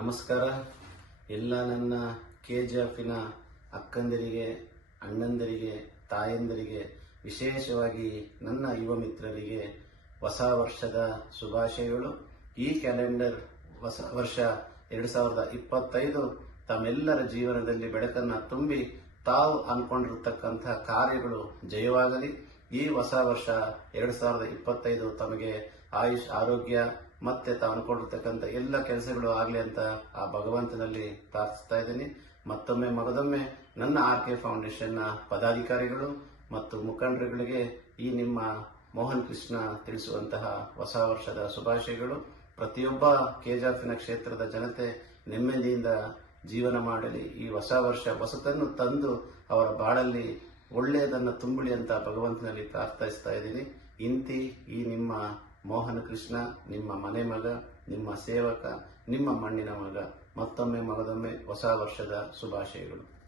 ನಮಸ್ಕಾರ. ಎಲ್ಲ ನನ್ನ ಕೆ ಜಿ ಎಫಿನ ಅಕ್ಕಂದಿರಿಗೆ, ಅಣ್ಣಂದಿರಿಗೆ, ತಾಯಂದಿರಿಗೆ, ವಿಶೇಷವಾಗಿ ನನ್ನ ಯುವ ಮಿತ್ರರಿಗೆ ಹೊಸ ವರ್ಷದ ಶುಭಾಶಯಗಳು. ಈ ಕ್ಯಾಲೆಂಡರ್ ಹೊಸ ವರ್ಷ ಎರಡು ಸಾವಿರದ ಇಪ್ಪತ್ತೈದು ತಮ್ಮೆಲ್ಲರ ಜೀವನದಲ್ಲಿ ಬೆಳಕನ್ನು ತುಂಬಿ ತಾವು ಅನ್ಕೊಂಡಿರ್ತಕ್ಕಂತಹ ಕಾರ್ಯಗಳು ಜಯವಾಗಲಿ. ಈ ಹೊಸ ವರ್ಷ ಎರಡು ಸಾವಿರದ ಇಪ್ಪತ್ತೈದು ತಮಗೆ ಆಯುಷ್, ಆರೋಗ್ಯ ಮತ್ತೆ ತಾವು ಅನ್ಕೊಂಡಿರ್ತಕ್ಕಂಥ ಎಲ್ಲ ಕೆಲಸಗಳು ಆಗಲಿ ಅಂತ ಆ ಭಗವಂತನಲ್ಲಿ ಪ್ರಾರ್ಥಿಸ್ತಾ ಇದ್ದೀನಿ. ಮತ್ತೊಮ್ಮೆ ಮಗದೊಮ್ಮೆ ನನ್ನ ಆರ್ ಕೆ ಫೌಂಡೇಶನ್ನ ಪದಾಧಿಕಾರಿಗಳು ಮತ್ತು ಮುಖಂಡರುಗಳಿಗೆ ಈ ನಿಮ್ಮ ಮೋಹನ್ ಕೃಷ್ಣ ತಿಳಿಸುವಂತಹ ಹೊಸ ವರ್ಷದ ಶುಭಾಶಯಗಳು. ಪ್ರತಿಯೊಬ್ಬ ಕೆಜಾಫಿನ ಕ್ಷೇತ್ರದ ಜನತೆ ನೆಮ್ಮದಿಯಿಂದ ಜೀವನ ಮಾಡಲಿ. ಈ ಹೊಸ ವರ್ಷ ಹೊಸತನ್ನು ತಂದು ಅವರ ಬಾಳಲ್ಲಿ ಒಳ್ಳೆಯದನ್ನು ತುಂಬಳಿ ಅಂತ ಭಗವಂತನಲ್ಲಿ ಪ್ರಾರ್ಥಿಸ್ತಾ ಇದ್ದೀನಿ. ಇಂತಿ ಈ ನಿಮ್ಮ ಮೋಹನ ಕೃಷ್ಣ, ನಿಮ್ಮ ಮನೆ ಮಗ, ನಿಮ್ಮ ಸೇವಕ, ನಿಮ್ಮ ಮಣ್ಣಿನ ಮಗ, ಮತ್ತೊಮ್ಮೆ ಮಗದೊಮ್ಮೆ ಹೊಸ ವರ್ಷದ ಶುಭಾಶಯಗಳು.